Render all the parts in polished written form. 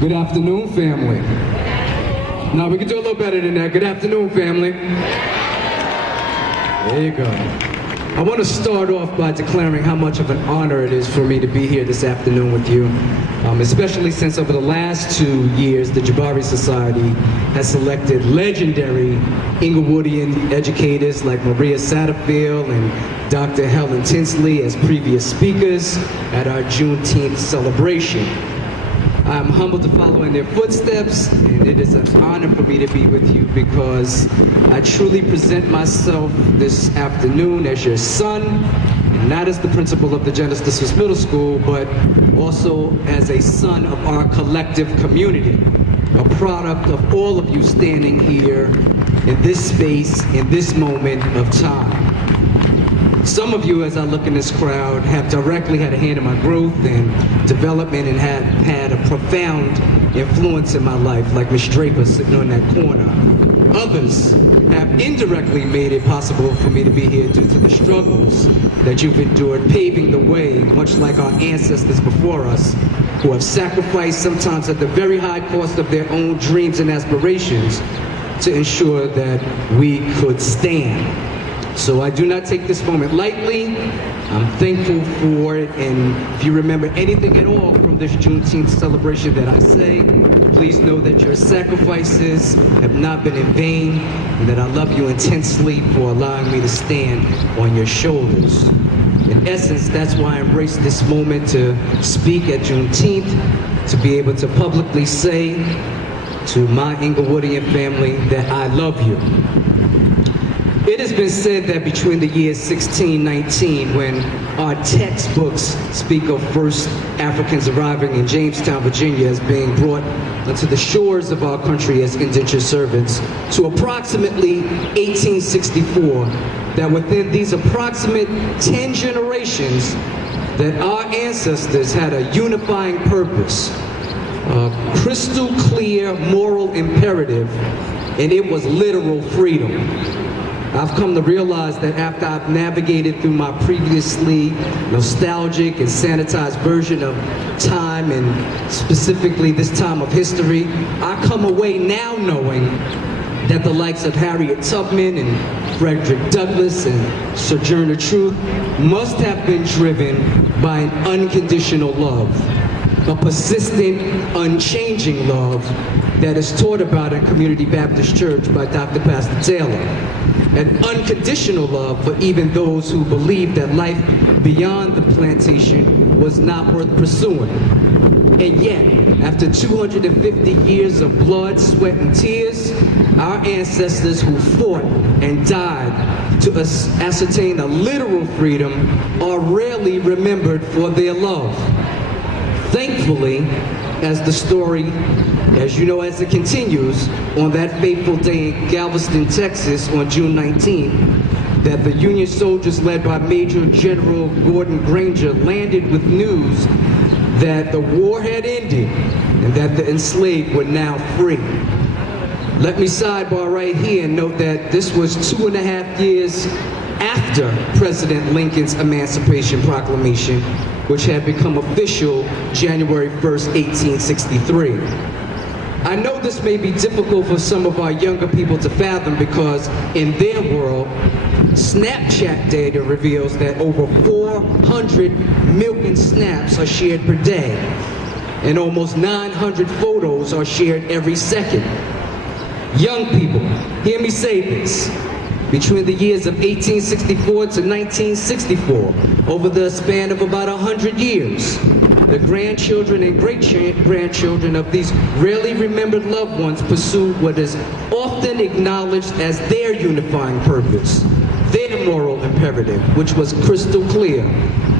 Good afternoon, family. Now we can do a little better than that. Good afternoon, family. There you go. I want to start off by declaring how much of an honor it is for me to be here this afternoon with you, especially since over the last 2 years, the Jabari Society has selected legendary Englewoodian educators like Maria Satterfield and Dr. Helen Tinsley as previous speakers at our Juneteenth celebration. I'm humbled to follow in their footsteps, and it is an honor for me to be with you because I truly present myself this afternoon as your son, and not as the principal of the Janis DIsmus Middle School, but also as a son of our collective community, a product of all of you standing here in this space, in this moment of time. Some of you, as I look in this crowd, have directly had a hand in my growth and development and have had a profound influence in my life, like Ms. Draper sitting on that corner. Others have indirectly made it possible for me to be here due to the struggles that you've endured, paving the way, much like our ancestors before us, who have sacrificed, sometimes at the very high cost of their own dreams and aspirations, to ensure that we could stand. So I do not take this moment lightly. I'm thankful for it, and if you remember anything at all from this Juneteenth celebration that I say, please know that your sacrifices have not been in vain, and that I love you intensely for allowing me to stand on your shoulders. In essence, that's why I embrace this moment to speak at Juneteenth, to be able to publicly say to my Englewoodian family that I love you. It has been said that between the years 1619, when our textbooks speak of first Africans arriving in Jamestown, Virginia, as being brought onto the shores of our country as indentured servants, to approximately 1864, that within these approximate 10 generations, that our ancestors had a unifying purpose, a crystal clear moral imperative, and it was literal freedom. I've come to realize that after I've navigated through my previously nostalgic and sanitized version of time, and specifically this time of history, I come away now knowing that the likes of Harriet Tubman and Frederick Douglass and Sojourner Truth must have been driven by an unconditional love, a persistent, unchanging love that is taught about in Community Baptist Church by Dr. Pastor Taylor. An unconditional love for even those who believed that life beyond the plantation was not worth pursuing. And yet, after 250 years of blood, sweat, and tears, our ancestors who fought and died to ascertain a literal freedom are rarely remembered for their love. Thankfully, as the story, as you know, as it continues, on that fateful day in Galveston, Texas, on June 19th, that the Union soldiers led by Major General Gordon Granger landed with news that the war had ended and that the enslaved were now free. Let me sidebar right here and note that this was 2.5 years after President Lincoln's Emancipation Proclamation, which had become official January 1st, 1863. I know this may be difficult for some of our younger people to fathom because in their world, Snapchat data reveals that over 400 million snaps are shared per day, and almost 900 photos are shared every second. Young people, hear me say this. Between the years of 1864 to 1964, over the span of about 100 years, the grandchildren and great-grandchildren of these rarely remembered loved ones pursued what is often acknowledged as their unifying purpose, their moral imperative, which was crystal clear: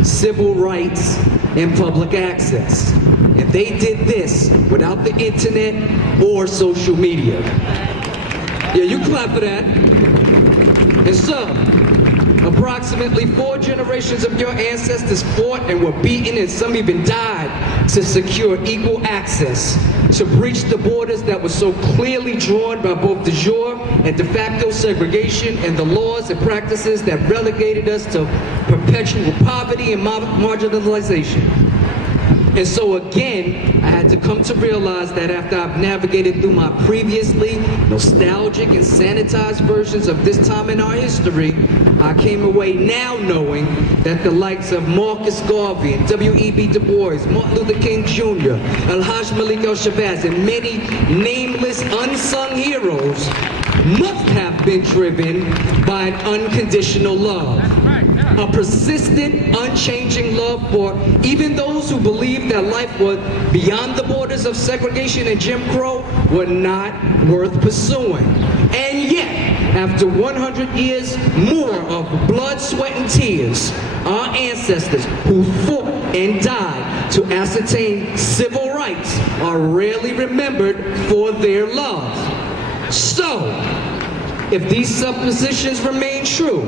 civil rights and public access. And they did this without the internet or social media. Yeah, you clap for that. And so, approximately 4 generations of your ancestors fought and were beaten, and some even died, to secure equal access, to breach the borders that were so clearly drawn by both de jure and de facto segregation, and the laws and practices that relegated us to perpetual poverty and marginalization. And so again, I had to come to realize that after I've navigated through my previously nostalgic and sanitized versions of this time in our history, I came away now knowing that the likes of Marcus Garvey and W.E.B. Du Bois, Martin Luther King Jr., Al-Hajj Malik El-Shabazz, and many nameless unsung heroes must have been driven by an unconditional love. A persistent, unchanging love for even those who believed that life was beyond the borders of segregation and Jim Crow were not worth pursuing. And yet, after 100 years more of blood, sweat, and tears, our ancestors who fought and died to ascertain civil rights are rarely remembered for their love. So, if these suppositions remain true,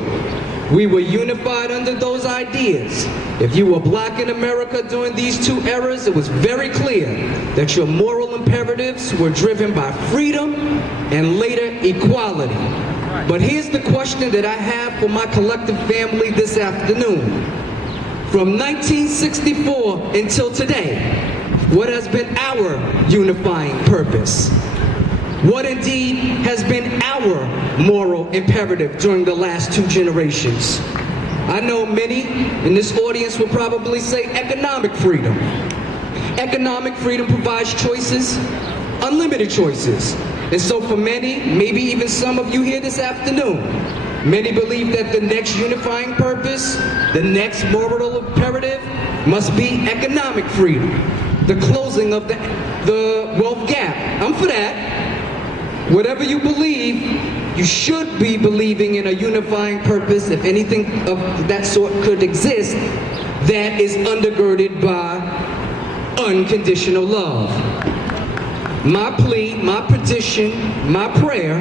we were unified under those ideas. If you were black in America during these two eras, it was very clear that your moral imperatives were driven by freedom and later equality. But here's the question that I have for my collective family this afternoon. From 1964 until today, what has been our unifying purpose? What indeed has been our moral imperative during the last two generations? I know many in this audience will probably say economic freedom. Economic freedom provides choices, unlimited choices. And so for many, maybe even some of you here this afternoon, many believe that the next unifying purpose, the next moral imperative must be economic freedom, the closing of the wealth gap. I'm for that. Whatever you believe, you should be believing in a unifying purpose, if anything of that sort could exist, that is undergirded by unconditional love. My plea, my petition, my prayer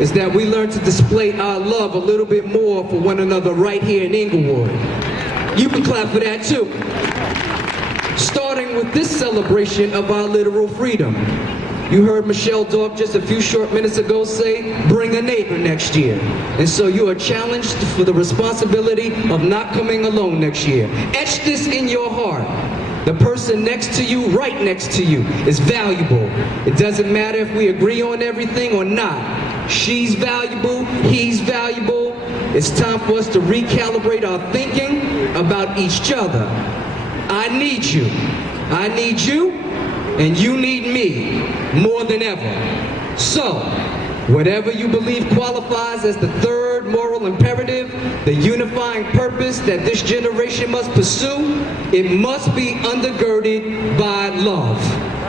is that we learn to display our love a little bit more for one another right here in Englewood. You can clap for that too. Starting with this celebration of our literal freedom. You heard Michelle Dorf just a few short minutes ago say, bring a neighbor next year. And so you are challenged for the responsibility of not coming alone next year. Etch this in your heart. The person next to you, right next to you, is valuable. It doesn't matter if we agree on everything or not. She's valuable, he's valuable. It's time for us to recalibrate our thinking about each other. I need you. I need you. And you need me more than ever. So, whatever you believe qualifies as the third moral imperative, the unifying purpose that this generation must pursue, it must be undergirded by love.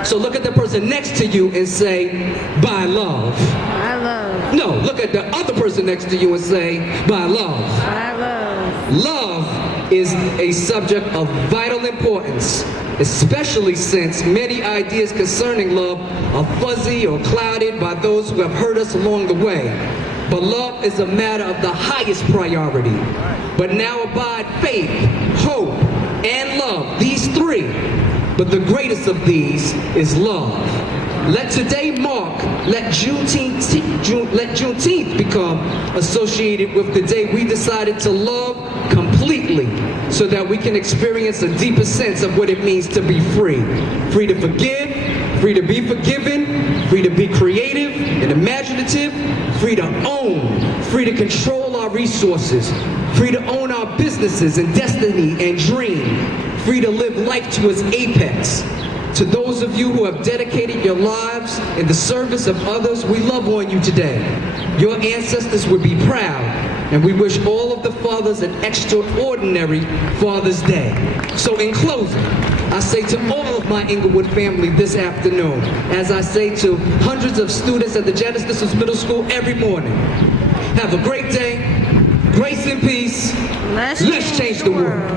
So look at the person next to you and say, by love. By love. No, look at the other person next to you and say, by love. By love. Love is a subject of vital importance, especially since many ideas concerning love are fuzzy or clouded by those who have hurt us along the way. But love is a matter of the highest priority. But now abide faith, hope, and love, these three. But the greatest of these is love. Let today mark, let Juneteenth become associated with the day we decided to love completely, so that we can experience a deeper sense of what it means to be free. Free to forgive, free to be forgiven, free to be creative and imaginative, free to own, free to control our resources, free to own our businesses and destiny and dream, free to live life to its apex. To those of you who have dedicated your lives in the service of others, we love on you today. Your ancestors would be proud, and we wish all of the fathers an extraordinary Father's Day. So in closing, I say to all of my Englewood family this afternoon, as I say to hundreds of students at the Janis Middle School every morning, have a great day, grace and peace, let's change the world.